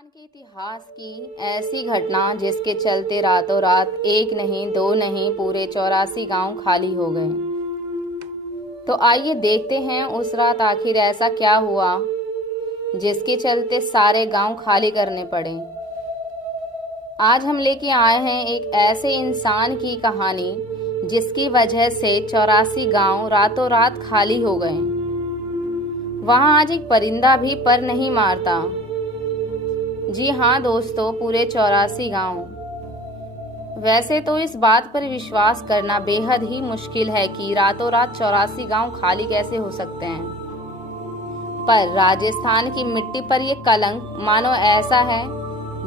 राजस्थान के इतिहास की ऐसी घटना जिसके चलते रातों रात एक नहीं दो नहीं पूरे 84 गांव खाली हो गए। तो आइए देखते हैं उस रात आखिर ऐसा क्या हुआ जिसके चलते सारे गांव खाली करने पड़े। आज हम लेके आए हैं एक ऐसे इंसान की कहानी जिसकी वजह से 84 गांव रातों रात खाली हो गए। वहां आज एक परिंदा भी पर नहीं मारता। जी हाँ दोस्तों, पूरे 84 गांव। वैसे तो इस बात पर विश्वास करना बेहद ही मुश्किल है कि रातों रात 84 गांव खाली कैसे हो सकते हैं, पर राजस्थान की मिट्टी पर यह कलंक मानो ऐसा है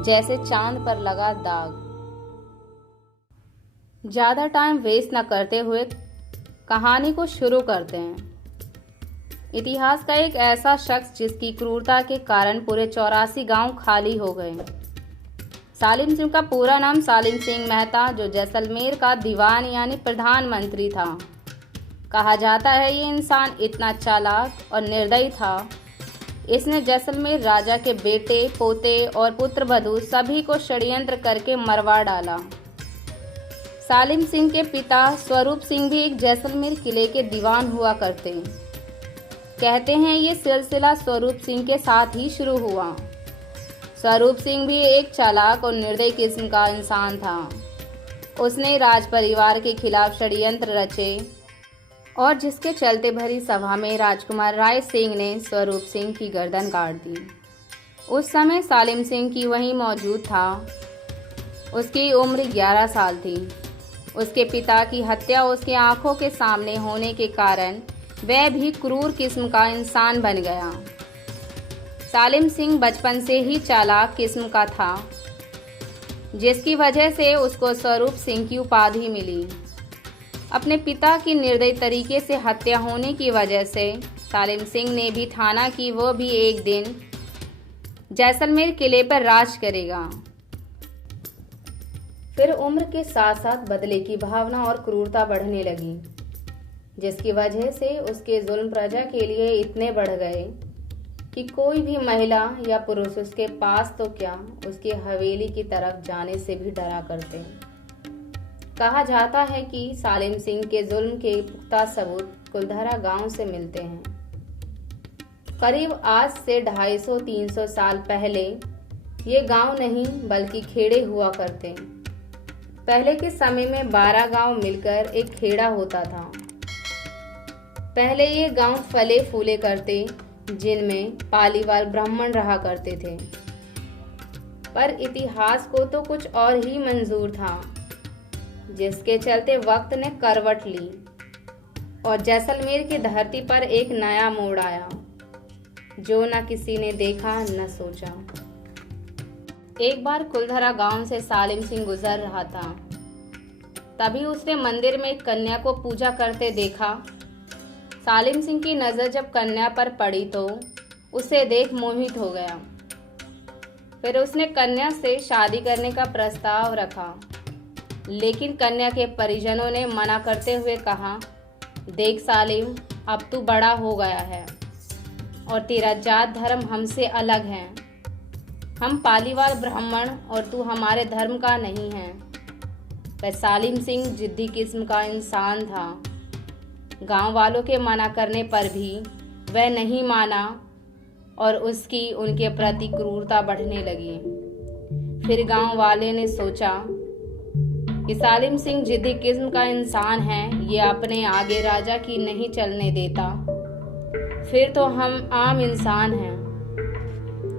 जैसे चांद पर लगा दाग। ज्यादा टाइम वेस्ट न करते हुए कहानी को शुरू करते हैं। इतिहास का एक ऐसा शख्स जिसकी क्रूरता के कारण पूरे 84 गांव खाली हो गए। सालिम सिंह का पूरा नाम सालिम सिंह मेहता, जो जैसलमेर का दीवान यानी प्रधानमंत्री था। कहा जाता है ये इंसान इतना चालाक और निर्दयी था, इसने जैसलमेर राजा के बेटे, पोते और पुत्रवधू सभी को षड्यंत्र करके मरवा डाला। सालिम सिंह के पिता स्वरूप सिंह भी एक जैसलमेर किले के दीवान हुआ करते। कहते हैं ये सिलसिला स्वरूप सिंह के साथ ही शुरू हुआ। स्वरूप सिंह भी एक चालाक और निर्दयी किस्म का इंसान था। उसने राज परिवार के खिलाफ षड्यंत्र रचे और जिसके चलते भरी सभा में राजकुमार राय सिंह ने स्वरूप सिंह की गर्दन काट दी। उस समय सालिम सिंह की वहीं मौजूद था। उसकी उम्र 11 साल थी। उसके पिता की हत्या उसकी आंखों के सामने होने के कारण वह भी क्रूर किस्म का इंसान बन गया। सालिम सिंह बचपन से ही चालाक किस्म का था, जिसकी वजह से उसको स्वरूप सिंह की उपाधि मिली। अपने पिता की निर्दयी तरीके से हत्या होने की वजह से सालिम सिंह ने भी ठाना कि वो भी एक दिन जैसलमेर किले पर राज करेगा। फिर उम्र के साथ साथ बदले की भावना और क्रूरता बढ़ने लगी, जिसकी वजह से उसके जुल्म प्रजा के लिए इतने बढ़ गए कि कोई भी महिला या पुरुष उसके पास तो क्या, उसकी हवेली की तरफ जाने से भी डरा करते। कहा जाता है कि सालिम सिंह के जुल्म के पुख्ता सबूत कुलधरा गांव से मिलते हैं। करीब आज से 250-300 साल पहले ये गांव नहीं बल्कि खेड़े हुआ करते। पहले के समय में 12 गांव मिलकर एक खेड़ा होता था। पहले ये गांव फले फूले करते, जिनमें पालीवाल ब्राह्मण रहा करते थे। पर इतिहास को तो कुछ और ही मंजूर था, जिसके चलते वक्त ने करवट ली और जैसलमेर की धरती पर एक नया मोड़ आया, जो न किसी ने देखा न सोचा। एक बार कुलधरा गांव से सालिम सिंह गुजर रहा था। तभी उसने मंदिर में एक कन्या को पूजा करते देखा। सालिम सिंह की नज़र जब कन्या पर पड़ी तो उसे देख मोहित हो गया। फिर उसने कन्या से शादी करने का प्रस्ताव रखा, लेकिन कन्या के परिजनों ने मना करते हुए कहा, देख सालिम, अब तू बड़ा हो गया है और तेरा जात धर्म हमसे अलग है। हम पालीवाल ब्राह्मण और तू हमारे धर्म का नहीं है। पर सालिम सिंह जिद्दी किस्म का इंसान था। गांव वालों के मना करने पर भी वह नहीं माना और उसकी उनके प्रति क्रूरता बढ़ने लगी। फिर गांव वाले ने सोचा कि सालिम सिंह जिद्दी किस्म का इंसान है, ये अपने आगे राजा की नहीं चलने देता, फिर तो हम आम इंसान हैं।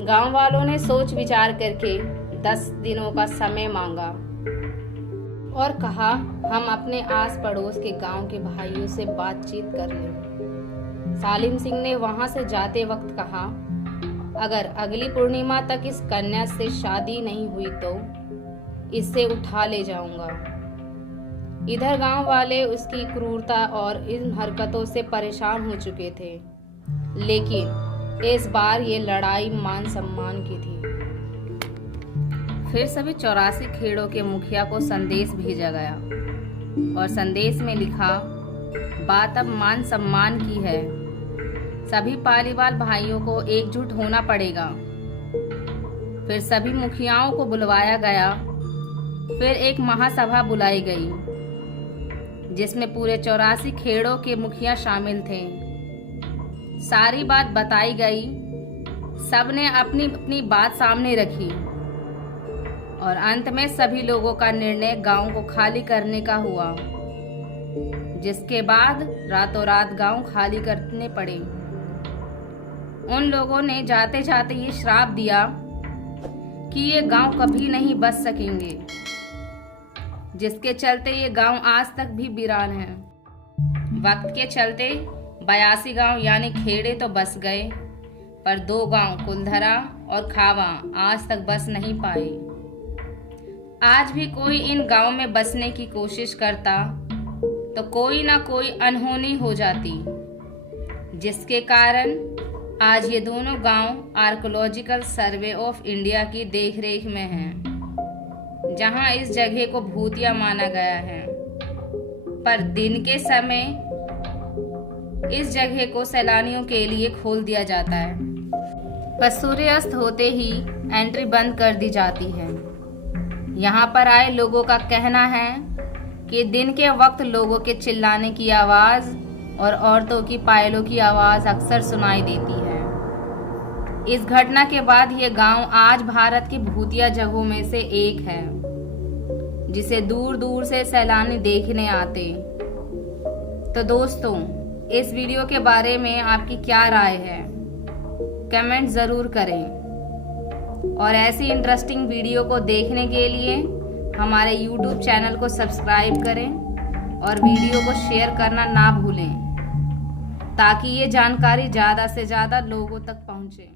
गांव वालों ने सोच विचार करके 10 दिनों का समय मांगा और कहा, हम अपने आस पड़ोस के गांव के भाइयों से बातचीत कर लें। सालिम सिंह ने वहां से जाते वक्त कहा, अगर अगली पूर्णिमा तक इस कन्या से शादी नहीं हुई तो इसे उठा ले जाऊंगा। इधर गांव वाले उसकी क्रूरता और इन हरकतों से परेशान हो चुके थे, लेकिन इस बार ये लड़ाई मान सम्मान की थी। फिर सभी 84 खेड़ों के मुखिया को संदेश भेजा गया और संदेश में लिखा, बात अब मान सम्मान की है, सभी पालीवाल भाइयों को एकजुट होना पड़ेगा। फिर सभी मुखियाओं को बुलवाया गया। फिर एक महासभा बुलाई गई जिसमें पूरे 84 खेड़ों के मुखिया शामिल थे। सारी बात बताई गई, सबने अपनी अपनी बात सामने रखी और अंत में सभी लोगों का निर्णय गांव को खाली करने का हुआ, जिसके बाद रातों रात गांव खाली करने पड़े। उन लोगों ने जाते जाते ये श्राप दिया कि ये गांव कभी नहीं बच सकेंगे, जिसके चलते ये गांव आज तक भी वीरान है। वक्त के चलते 82 गांव यानी खेड़े तो बस गए, पर 2 गांव कुलधरा और खावा आज तक बस नहीं पाए। आज भी कोई इन गांव में बसने की कोशिश करता तो कोई ना कोई अनहोनी हो जाती, जिसके कारण आज ये दोनों गांव आर्कोलॉजिकल सर्वे ऑफ इंडिया की देखरेख में हैं, जहां इस जगह को भूतिया माना गया है। पर दिन के समय इस जगह को सैलानियों के लिए खोल दिया जाता है, पर सूर्यास्त होते ही एंट्री बंद कर दी जाती है। यहाँ पर आए लोगों का कहना है कि दिन के वक्त लोगों के चिल्लाने की आवाज़ और औरतों की पायलों की आवाज़ अक्सर सुनाई देती है। इस घटना के बाद ये गांव आज भारत की भूतिया जगहों में से एक है, जिसे दूर दूर से सैलानी देखने आते। तो दोस्तों, इस वीडियो के बारे में आपकी क्या राय है, कमेंट ज़रूर करें और ऐसी इंटरेस्टिंग वीडियो को देखने के लिए हमारे YouTube चैनल को सब्सक्राइब करें और वीडियो को शेयर करना ना भूलें, ताकि ये जानकारी ज़्यादा से ज़्यादा लोगों तक पहुँचे।